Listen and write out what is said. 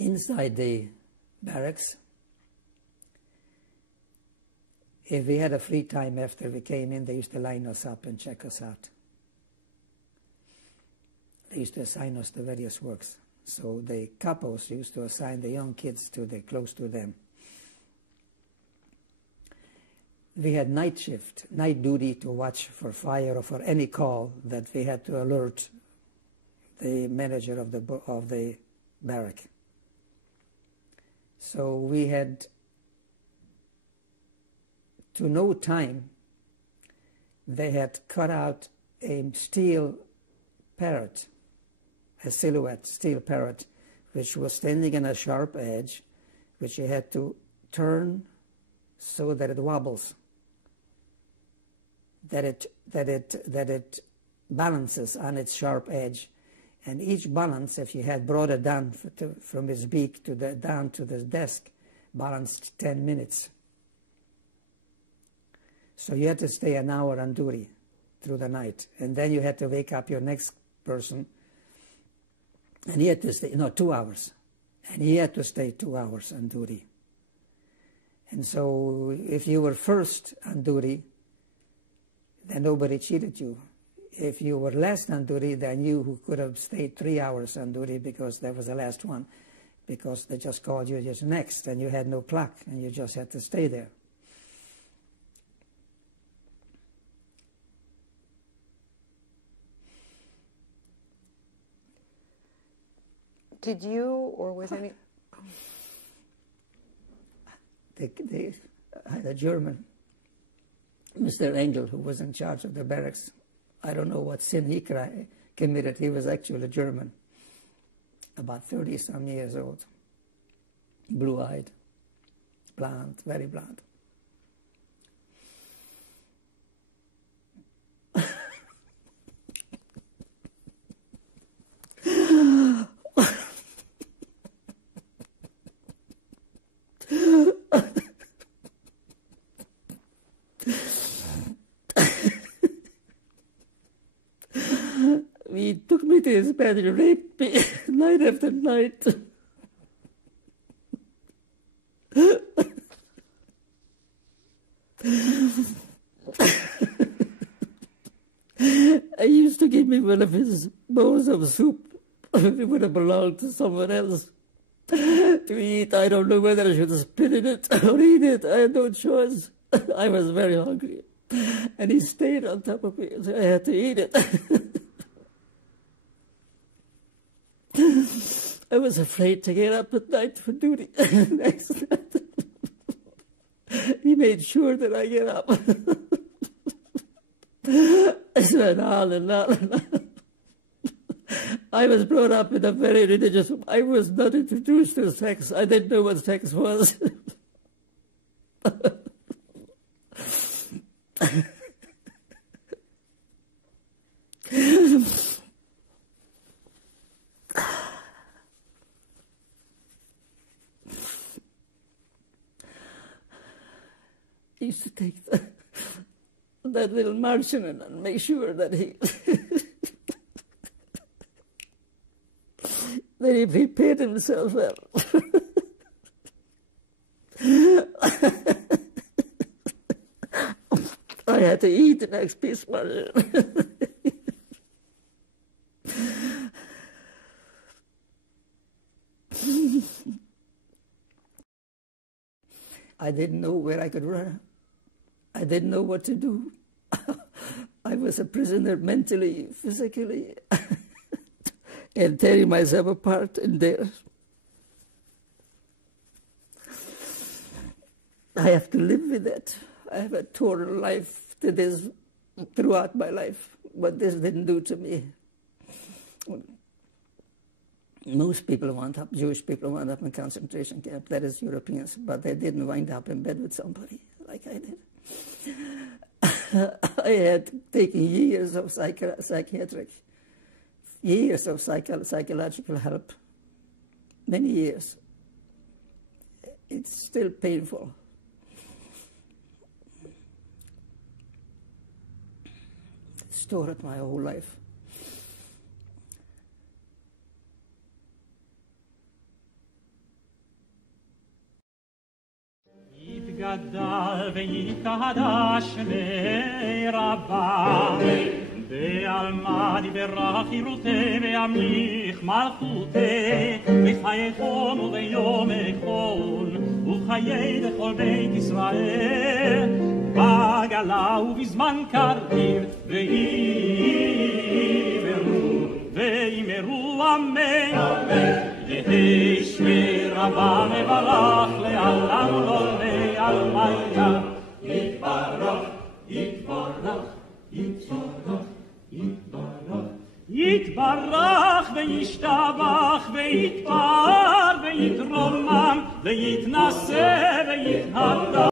inside the barracks, if we had a free time after we came in, they used to line us up and check us out. They used to assign us to various works. So the couples used to assign the young kids to the close to them. We had night shift, night duty to watch for fire or for any call that we had to alert the manager of the barrack. So we had, to no time, they had cut out a steel parrot, a silhouette steel parrot, which was standing on a sharp edge, which you had to turn so that it wobbles, that it balances on its sharp edge. And each balance, if you had brought it down from his beak down to the desk, balanced 10 minutes. So you had to stay an hour on duty through the night. And then you had to wake up your next person, and he had to stay, 2 hours. And he had to stay 2 hours on duty. And so if you were first on duty, then nobody cheated you. If you were last on duty, then you who could have stayed 3 hours on duty because that was the last one, because they just called you just next, and you had no clock, and you just had to stay there. Did you, or was any... They had a German, Mr. Engel, who was in charge of the barracks. I don't know what sin he committed. He was actually German, about 30-some years old, blue-eyed, blonde, very blonde. He took me to his bed and raped me night after night. He used to give me one of his bowls of soup. It would have belonged to someone else to eat. I don't know whether I should spit in it or eat it. I had no choice. I was very hungry. And he stayed on top of me, so I had to eat it. I was afraid to get up at night for duty. Next night, he made sure that I get up. It went on and on and on. I was brought up in a very religious... I was not introduced to sex. I didn't know what sex was. He used to take that little Martian and make sure that he that he prepared himself well. I had to eat the next piece Martian. I didn't know where I could run. I didn't know what to do. I was a prisoner mentally, physically, and tearing myself apart in there. I have to live with that. I have a total life to this throughout my life, what this didn't do to me. Most people wound up, Jewish people wound up in concentration camp, that is Europeans, but they didn't wind up in bed with somebody like I did. I had taken years of psychological help, many years. It's still painful. Stored my whole life. ויגדל ויתקדש וירבה בעלמא דיברה חירותי וימליך מלכותי בחיי חום וביום כל ובחיי בכל בית ישראל בגלה ובזמן קריב ויאמרו אמן יהי שמי רבה מברך לעולם לא לעלמיה יתברך יתברך יתברך יתברך יתברך וישתבח ויתפאר ויתרומם ויתנשא ויתהדר